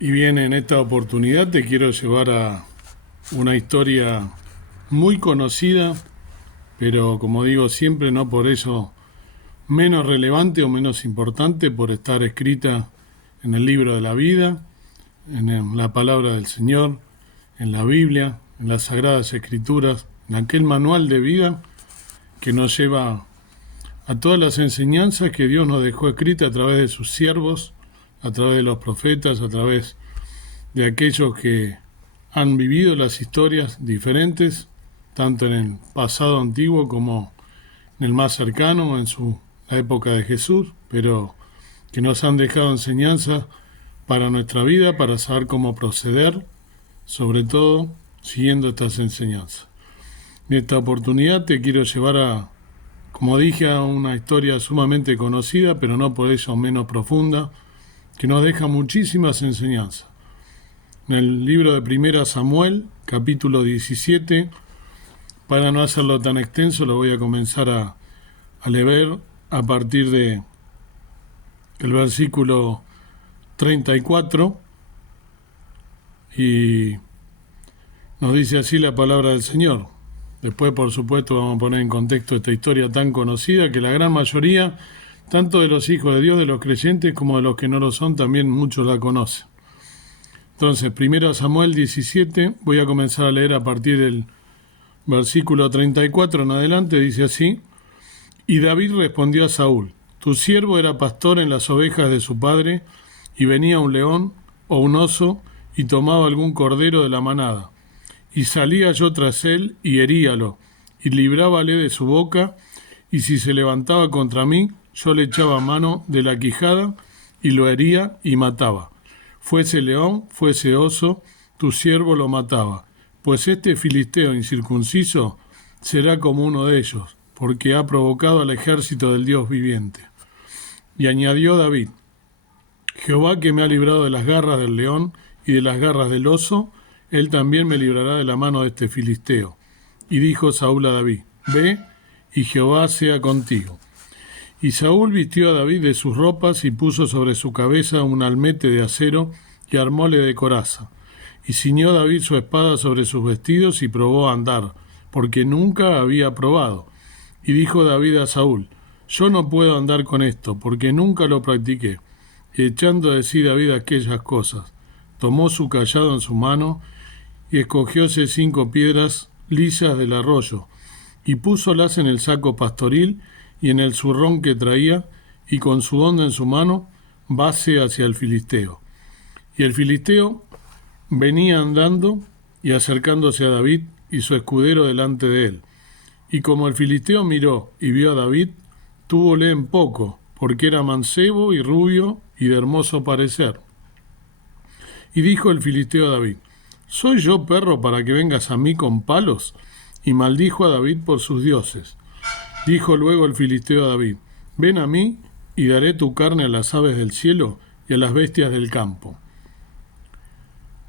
Y bien, en esta oportunidad te quiero llevar a una historia muy conocida, pero como digo siempre, no por eso menos relevante o menos importante por estar escrita en el libro de la vida, la palabra del Señor, en la Biblia, en las Sagradas Escrituras, en aquel manual de vida que nos lleva a todas las enseñanzas que Dios nos dejó escritas a través de sus siervos, a través de los profetas, a través de aquellos que han vivido las historias diferentes, tanto en el pasado antiguo como en el más cercano, la época de Jesús, pero que nos han dejado enseñanzas para nuestra vida, para saber cómo proceder, sobre todo siguiendo estas enseñanzas. En esta oportunidad te quiero llevar como dije, a una historia sumamente conocida, pero no por ello menos profunda, que nos deja muchísimas enseñanzas. En el libro de Primera Samuel, capítulo 17, para no hacerlo tan extenso, lo voy a comenzar a leer a partir de el versículo 34, y nos dice así la palabra del Señor. Después, por supuesto, vamos a poner en contexto esta historia tan conocida que la gran mayoría, tanto de los hijos de Dios, de los creyentes, como de los que no lo son, también muchos la conocen. Entonces, 1 Samuel 17, voy a comenzar a leer a partir del versículo 34 en adelante, dice así: Y David respondió a Saúl: Tu siervo era pastor en las ovejas de su padre, y venía un león o un oso, y tomaba algún cordero de la manada. Y salía yo tras él, y heríalo, y librábale de su boca, y si se levantaba contra mí, yo le echaba mano de la quijada, y lo hería y mataba. Fuese león, fuese oso, tu siervo lo mataba, pues este filisteo incircunciso será como uno de ellos, porque ha provocado al ejército del Dios viviente. Y añadió David: Jehová, que me ha librado de las garras del león y de las garras del oso, él también me librará de la mano de este filisteo. Y dijo Saúl a David: Ve, y Jehová sea contigo. Y Saúl vistió a David de sus ropas y puso sobre su cabeza un almete de acero y armóle de coraza. Y ciñó David su espada sobre sus vestidos y probó a andar, porque nunca había probado. Y dijo David a Saúl: Yo no puedo andar con esto, porque nunca lo practiqué. Y echando de sí David aquellas cosas, tomó su cayado en su mano y escogióse 5 piedras lisas del arroyo, y púsolas en el saco pastoril y en el zurrón que traía, y con su honda en su mano, vase hacia el filisteo. Y el filisteo venía andando y acercándose a David y su escudero delante de él. Y como el filisteo miró y vio a David, túvole en poco, porque era mancebo y rubio y de hermoso parecer. Y dijo el filisteo a David: ¿Soy yo perro para que vengas a mí con palos? Y maldijo a David por sus dioses. Dijo luego el filisteo a David: Ven a mí, y daré tu carne a las aves del cielo y a las bestias del campo.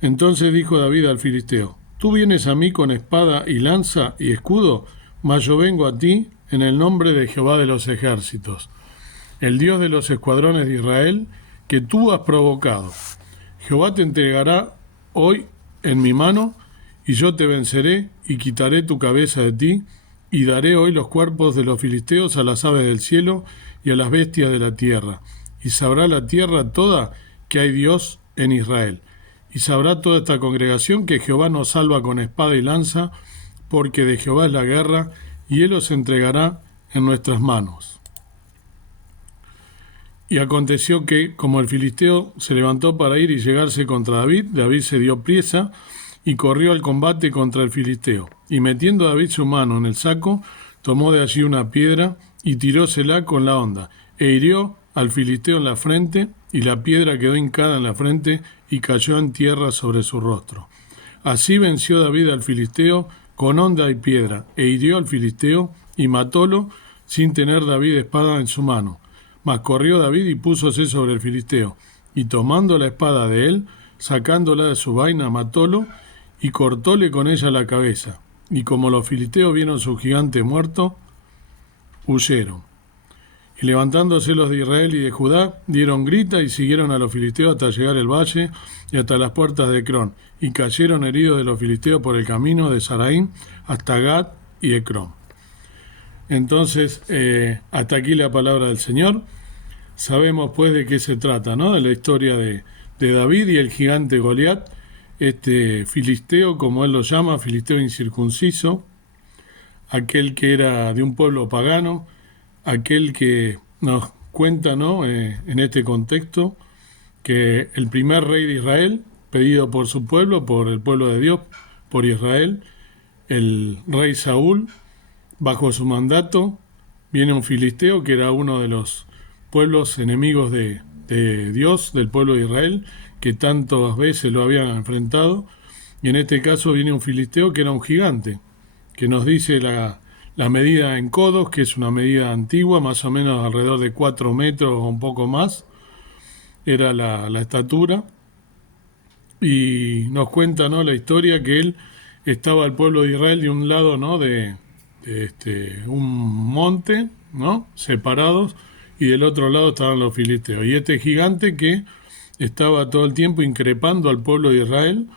Entonces dijo David al filisteo: Tú vienes a mí con espada y lanza y escudo, mas yo vengo a ti en el nombre de Jehová de los ejércitos, el Dios de los escuadrones de Israel, que tú has provocado. Jehová te entregará hoy en mi mano, y yo te venceré, y quitaré tu cabeza de ti, y daré hoy los cuerpos de los filisteos a las aves del cielo y a las bestias de la tierra. Y sabrá la tierra toda que hay Dios en Israel. Y sabrá toda esta congregación que Jehová nos salva con espada y lanza, porque de Jehová es la guerra, y él os entregará en nuestras manos. Y aconteció que, como el filisteo se levantó para ir y llegarse contra David, David se dio priesa y corrió al combate contra el filisteo. Y metiendo David su mano en el saco, tomó de allí una piedra y tirósela con la honda, e hirió al filisteo en la frente, y la piedra quedó hincada en la frente y cayó en tierra sobre su rostro. Así venció David al filisteo con honda y piedra, e hirió al filisteo y matólo sin tener David espada en su mano. Mas corrió David y púsose sobre el filisteo, y tomando la espada de él, sacándola de su vaina, matólo, y cortóle con ella la cabeza. Y como los filisteos vieron su gigante muerto, huyeron. Y levantándose los de Israel y de Judá, dieron grita y siguieron a los filisteos hasta llegar al valle y hasta las puertas de Ecrón. Y cayeron heridos de los filisteos por el camino de Saraín hasta Gat y Ecrón. Entonces, hasta aquí la palabra del Señor. Sabemos pues de qué se trata, ¿no? De la historia de David y el gigante Goliat, este filisteo, como él lo llama, filisteo incircunciso, aquel que era de un pueblo pagano, aquel que nos cuenta, ¿no? En este contexto, que el primer rey de Israel, pedido por su pueblo, por el pueblo de Dios, por Israel, el rey Saúl, bajo su mandato, viene un filisteo que era uno de los pueblos enemigos de Dios, del pueblo de Israel, que tantas veces lo habían enfrentado, y en este caso viene un filisteo que era un gigante, que nos dice la medida en codos, que es una medida antigua, más o menos alrededor de 4 metros o un poco más, era la estatura, y nos cuenta, ¿no?, la historia que él estaba el pueblo de Israel de un lado, ¿no?, de un monte, ¿no?, separados, y del otro lado estaban los filisteos. Y este gigante que estaba todo el tiempo increpando al pueblo de Israel,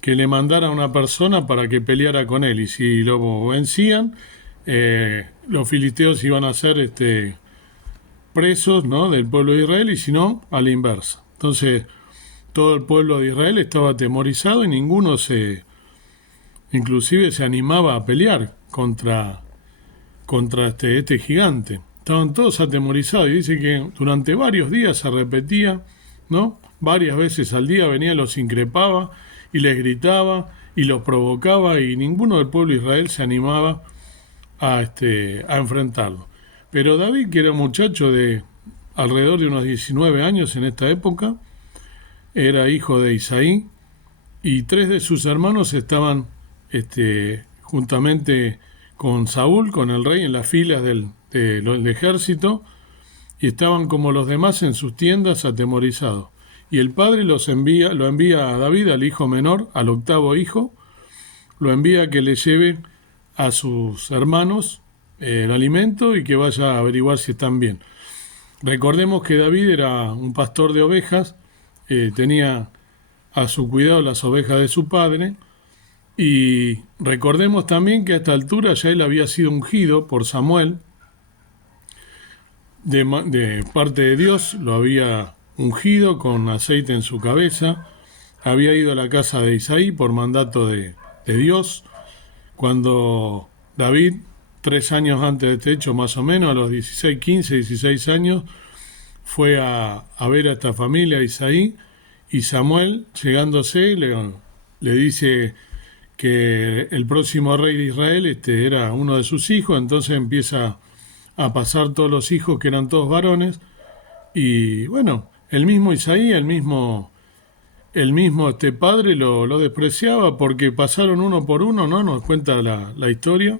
que le mandara a una persona para que peleara con él, y si lo vencían, los filisteos iban a ser presos, ¿no?, del pueblo de Israel, y si no, a la inversa. Entonces, todo el pueblo de Israel estaba atemorizado y ninguno inclusive se animaba a pelear contra este gigante. Estaban todos atemorizados y dice que durante varios días se repetía, ¿no? Varias veces al día venía, los increpaba y les gritaba y los provocaba y ninguno del pueblo de Israel se animaba a enfrentarlo. Pero David, que era un muchacho de alrededor de unos 19 años en esta época, era hijo de Isaí y 3 de sus hermanos estaban juntamente con Saúl, con el rey, en las filas del ejército, y estaban como los demás en sus tiendas atemorizados. Y el padre lo envía a David, al hijo menor, al 8º hijo, lo envía a que le lleve a sus hermanos el alimento y que vaya a averiguar si están bien. Recordemos que David era un pastor de ovejas, tenía a su cuidado las ovejas de su padre, y recordemos también que a esta altura ya él había sido ungido por Samuel, de parte de Dios, lo había ungido con aceite en su cabeza, había ido a la casa de Isaí por mandato de Dios, cuando David, 3 años antes de este hecho, más o menos, a los 16 años, fue a ver a esta familia, a Isaí, y Samuel, llegándose, le dice que el próximo rey de Israel era uno de sus hijos, entonces empieza a pasar todos los hijos que eran todos varones, y bueno, el mismo Isaí, el mismo padre lo despreciaba porque pasaron uno por uno, ¿no? Nos cuenta la historia,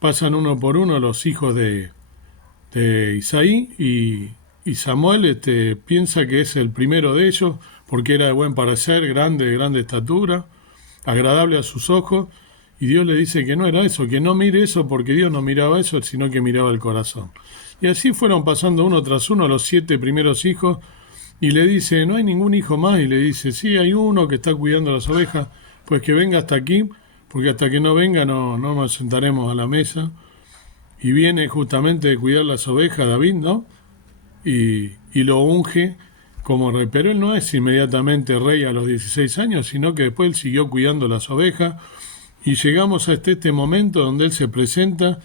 pasan uno por uno los hijos de Isaí, y Samuel piensa que es el primero de ellos porque era de buen parecer, de grande estatura, agradable a sus ojos, y Dios le dice que no era eso, que no mire eso porque Dios no miraba eso, sino que miraba el corazón. Y así fueron pasando uno tras uno los 7 primeros hijos, y le dice, ¿no hay ningún hijo más? Y le dice, sí, hay uno que está cuidando las ovejas, pues que venga hasta aquí, porque hasta que no venga no nos sentaremos a la mesa. Y viene justamente de cuidar las ovejas David, ¿no? Y lo unge como rey, pero él no es inmediatamente rey a los 16 años, sino que después él siguió cuidando las ovejas, y llegamos a este momento donde él se presenta,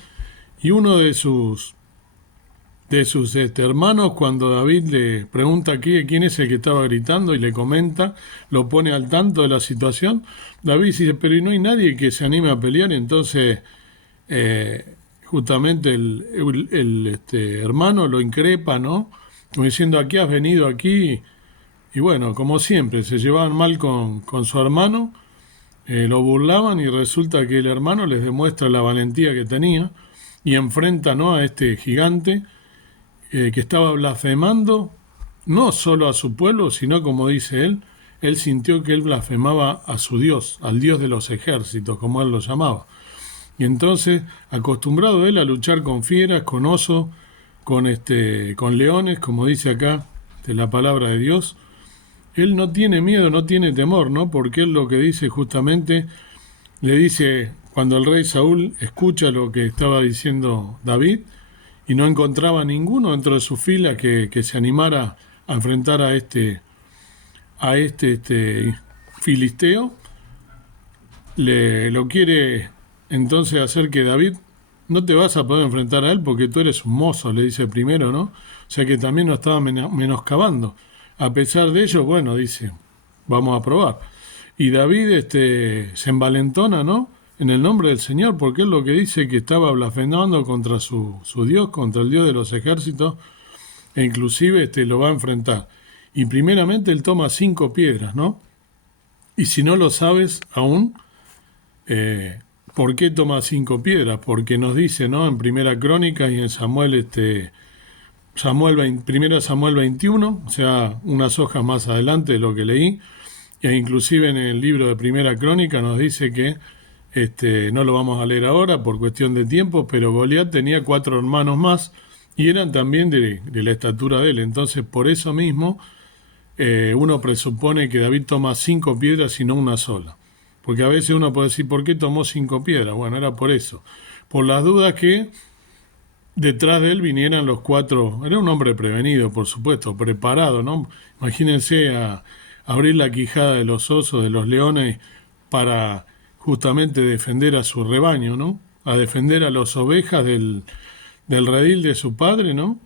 y uno de sus hermanos, cuando David le pregunta quién es el que estaba gritando y le comenta, lo pone al tanto de la situación, David dice, pero no hay nadie que se anime a pelear. Entonces justamente el hermano lo increpa, ¿no? Como diciendo, ¿a qué has venido aquí? Y bueno, como siempre, se llevaban mal con su hermano, lo burlaban, y resulta que el hermano les demuestra la valentía que tenía y enfrenta, ¿no?, a este gigante que estaba blasfemando no solo a su pueblo, sino, como dice él sintió que él blasfemaba a su Dios, al Dios de los ejércitos, como él lo llamaba. Y entonces, acostumbrado él a luchar con fieras, con osos, con leones, como dice acá de la palabra de Dios. Él no tiene miedo, no tiene temor, ¿no? Porque él lo que dice justamente, le dice, cuando el rey Saúl escucha lo que estaba diciendo David y no encontraba ninguno dentro de su fila que se animara a enfrentar a este filisteo, lo quiere entonces hacer que David, no te vas a poder enfrentar a él porque tú eres un mozo, le dice primero, ¿no? O sea que también lo estaba menoscabando. A pesar de ello, bueno, dice, vamos a probar. Y David se envalentona, ¿no? En el nombre del Señor, porque es lo que dice que estaba blasfemando contra su Dios, contra el Dios de los ejércitos, e inclusive lo va a enfrentar. Y primeramente él toma 5 piedras, ¿no? Y si no lo sabes aún, ¿por qué toma 5 piedras? Porque nos dice, ¿no? En Primera Crónica y en Samuel, Primera Samuel 21, o sea, unas hojas más adelante de lo que leí, e inclusive en el libro de Primera Crónica nos dice que, no lo vamos a leer ahora por cuestión de tiempo, pero Goliat tenía 4 hermanos más y eran también de la estatura de él. Entonces, por eso mismo, uno presupone que David toma 5 piedras y no una sola. Porque a veces uno puede decir, ¿por qué tomó 5 piedras? Bueno, era por eso. Por las dudas que detrás de él vinieran los 4. Era un hombre prevenido, por supuesto, preparado, ¿no? Imagínense a abrir la quijada de los osos, de los leones, para justamente defender a su rebaño, ¿no? A defender a las ovejas del redil de su padre, ¿no?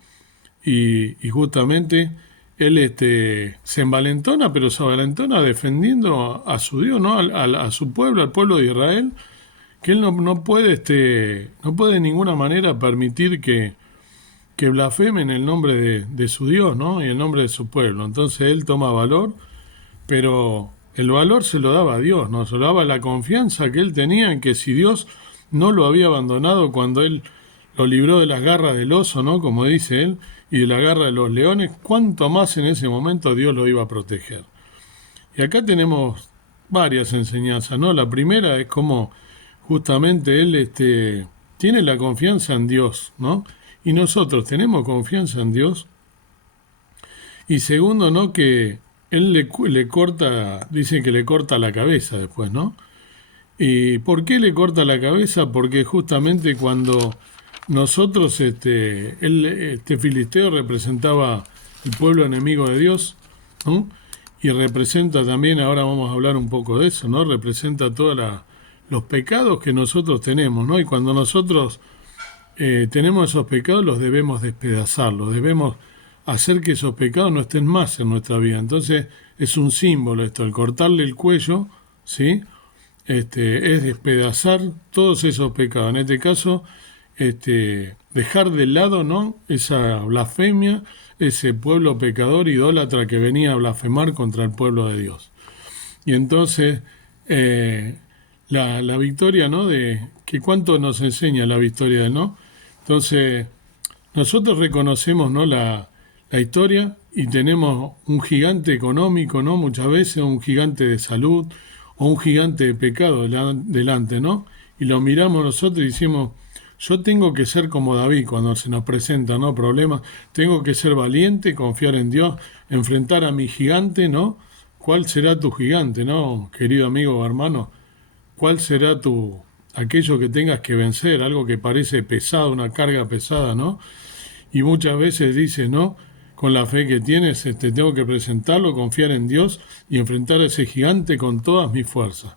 Y justamente él se envalentona, pero se envalentona defendiendo a su Dios, ¿no? A su pueblo, al pueblo de Israel, que él no puede, no puede de ninguna manera permitir que blasfemen el nombre de su Dios, ¿no? Y el nombre de su pueblo. Entonces él toma valor, pero el valor se lo daba a Dios, ¿no? Se lo daba la confianza que él tenía en que si Dios no lo había abandonado cuando él lo libró de las garras del oso, ¿no? Como dice él, y de la garra de los leones, cuánto más en ese momento Dios lo iba a proteger. Y acá tenemos varias enseñanzas, ¿no? La primera es cómo justamente él tiene la confianza en Dios, ¿no? Y nosotros tenemos confianza en Dios. Y segundo, ¿no? Que él le corta, dice que le corta la cabeza después, ¿no? ¿Y por qué le corta la cabeza? Porque justamente cuando nosotros, este filisteo representaba el pueblo enemigo de Dios, ¿no? Y representa también, ahora vamos a hablar un poco de eso, ¿no? Representa todos los pecados que nosotros tenemos, ¿no? Y cuando nosotros tenemos esos pecados, los debemos despedazarlos, debemos hacer que esos pecados no estén más en nuestra vida. Entonces es un símbolo esto, el cortarle el cuello, ¿sí? Es despedazar todos esos pecados. En este caso, dejar de lado, ¿no? Esa blasfemia, ese pueblo pecador, idólatra que venía a blasfemar contra el pueblo de Dios. Y entonces, la victoria, ¿no? De que cuánto nos enseña la victoria de él, ¿no? Entonces, nosotros reconocemos, ¿no? La historia y tenemos un gigante económico, ¿no? Muchas veces un gigante de salud o un gigante de pecado delante, ¿no? Y lo miramos nosotros y decimos, yo tengo que ser como David cuando se nos presenta, ¿no? Problemas, tengo que ser valiente, confiar en Dios, enfrentar a mi gigante, ¿no? ¿Cuál será tu gigante, no, querido amigo o hermano? ¿Cuál será aquello que tengas que vencer, algo que parece pesado, una carga pesada, ¿no? Y muchas veces dices, ¿no? Con la fe que tienes, tengo que presentarlo, confiar en Dios y enfrentar a ese gigante con todas mis fuerzas.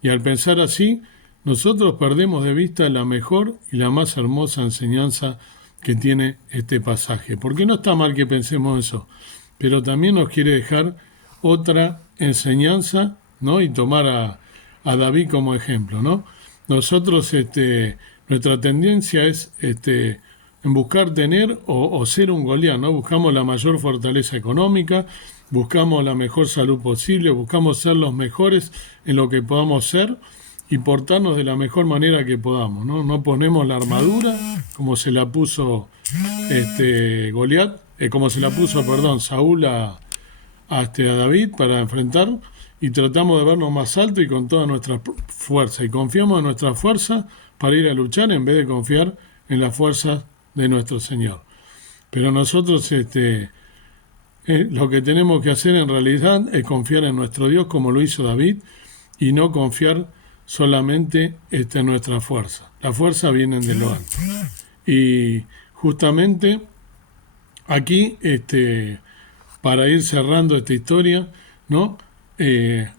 Y al pensar así, nosotros perdemos de vista la mejor y la más hermosa enseñanza que tiene este pasaje. Porque no está mal que pensemos eso, pero también nos quiere dejar otra enseñanza, ¿no? Y tomar a David como ejemplo, ¿no? Nosotros, nuestra tendencia es en buscar tener o ser un Goliat, ¿no? Buscamos la mayor fortaleza económica, buscamos la mejor salud posible, buscamos ser los mejores en lo que podamos ser y portarnos de la mejor manera que podamos, ¿no? No ponemos la armadura como se la puso Goliat, Saúl a David para enfrentar, y tratamos de vernos más alto y con toda nuestra fuerza, y confiamos en nuestra fuerza para ir a luchar en vez de confiar en la fuerza de nuestro Señor. Pero nosotros lo que tenemos que hacer en realidad es confiar en nuestro Dios como lo hizo David y no confiar solamente en nuestra fuerza. La fuerza viene de lo alto. Y justamente aquí, para ir cerrando esta historia, ¿no?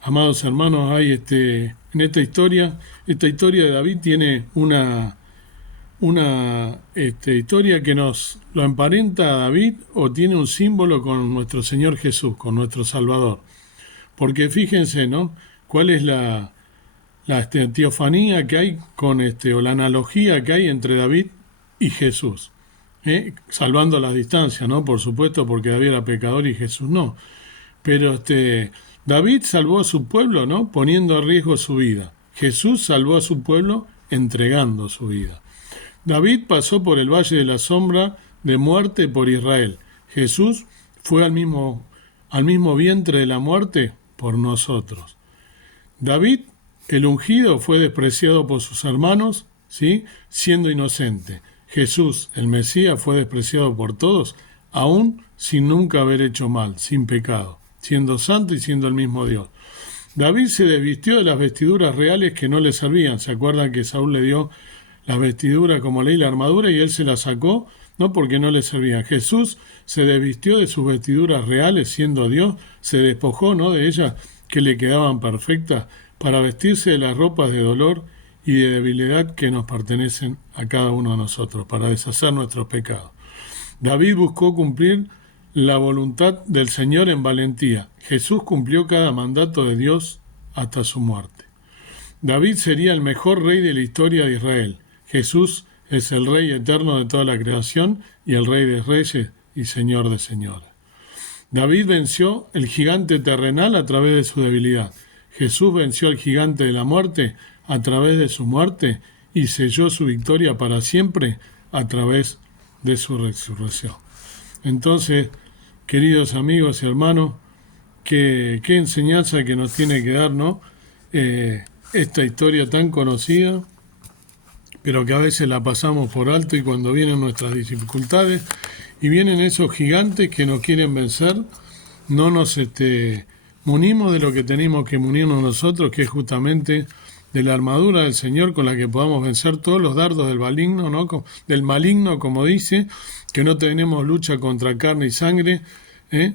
Amados hermanos, hay en esta historia de David tiene una historia que nos lo emparenta a David o tiene un símbolo con nuestro Señor Jesús, con nuestro Salvador. Porque fíjense, ¿no? ¿Cuál es la teofanía que hay o la analogía que hay entre David y Jesús? Salvando las distancias, ¿no? Por supuesto, porque David era pecador y Jesús no. Pero David salvó a su pueblo, ¿no? Poniendo en riesgo su vida. Jesús salvó a su pueblo entregando su vida. David pasó por el valle de la sombra de muerte por Israel. Jesús fue al mismo vientre de la muerte por nosotros. David, el ungido, fue despreciado por sus hermanos, ¿sí? Siendo inocente. Jesús, el Mesías, fue despreciado por todos, aún sin nunca haber hecho mal, sin pecado, siendo santo y siendo el mismo Dios. David se desvistió de las vestiduras reales que no le servían. ¿Se acuerdan que Saúl le dio las vestiduras como ley, la armadura, y él se la sacó? No, porque no le servían. Jesús se desvistió de sus vestiduras reales, siendo Dios, se despojó, ¿no?, de ellas que le quedaban perfectas, para vestirse de las ropas de dolor y de debilidad que nos pertenecen a cada uno de nosotros, para deshacer nuestros pecados. David buscó cumplir la voluntad del Señor en valentía. Jesús cumplió cada mandato de Dios hasta su muerte. David sería el mejor rey de la historia de Israel. Jesús es el Rey eterno de toda la creación y el Rey de reyes y Señor de señores. David venció el gigante terrenal a través de su debilidad. Jesús venció al gigante de la muerte a través de su muerte y selló su victoria para siempre a través de su resurrección. Entonces, queridos amigos y hermanos, qué enseñanza que nos tiene que dar, ¿no? Esta historia tan conocida, pero que a veces la pasamos por alto, y cuando vienen nuestras dificultades y vienen esos gigantes que nos quieren vencer, no nos munimos de lo que tenemos que munirnos nosotros, que es justamente de la armadura del Señor, con la que podamos vencer todos los dardos del maligno, ¿no? Del maligno, como dice, que no tenemos lucha contra carne y sangre,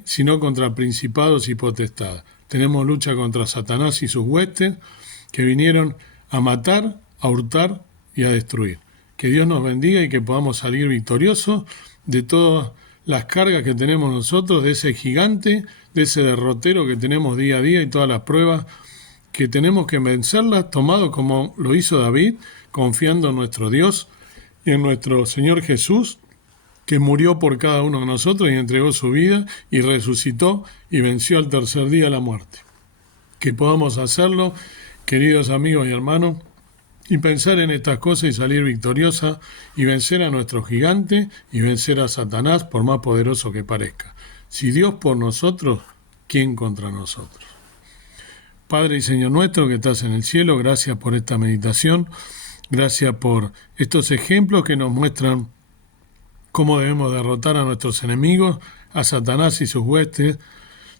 sino contra principados y potestades. Tenemos lucha contra Satanás y sus huestes, que vinieron a matar, a hurtar y a destruir. Que Dios nos bendiga y que podamos salir victoriosos de todas las cargas que tenemos nosotros, de ese gigante, de ese derrotero que tenemos día a día, y todas las pruebas que tenemos que vencerlas, tomado como lo hizo David, confiando en nuestro Dios y en nuestro Señor Jesús, que murió por cada uno de nosotros y entregó su vida y resucitó y venció al tercer día la muerte. Que podamos hacerlo, queridos amigos y hermanos, y pensar en estas cosas y salir victoriosa y vencer a nuestro gigante y vencer a Satanás, por más poderoso que parezca. Si Dios por nosotros, ¿quién contra nosotros? Padre y Señor nuestro que estás en el cielo, gracias por esta meditación, gracias por estos ejemplos que nos muestran cómo debemos derrotar a nuestros enemigos, a Satanás y sus huestes.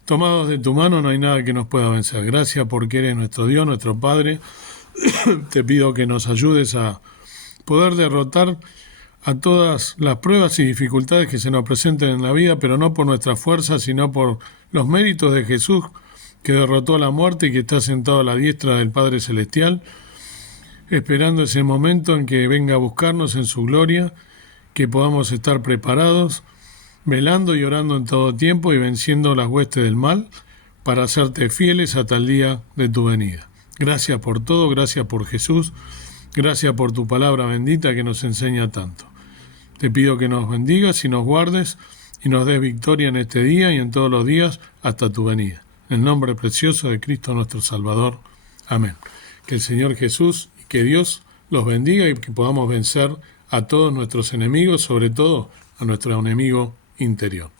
Tomados de tu mano no hay nada que nos pueda vencer. Gracias porque eres nuestro Dios, nuestro Padre. Te pido que nos ayudes a poder derrotar a todas las pruebas y dificultades que se nos presenten en la vida, pero no por nuestra fuerza, sino por los méritos de Jesús, que derrotó la muerte y que está sentado a la diestra del Padre Celestial, esperando ese momento en que venga a buscarnos en su gloria, que podamos estar preparados, velando y orando en todo tiempo y venciendo las huestes del mal, para hacerte fieles hasta el día de tu venida. Gracias por todo, gracias por Jesús, gracias por tu palabra bendita que nos enseña tanto. Te pido que nos bendigas y nos guardes y nos des victoria en este día y en todos los días hasta tu venida. En el nombre precioso de Cristo nuestro Salvador. Amén. Que el Señor Jesús y que Dios los bendiga y que podamos vencer a todos nuestros enemigos, sobre todo a nuestro enemigo interior.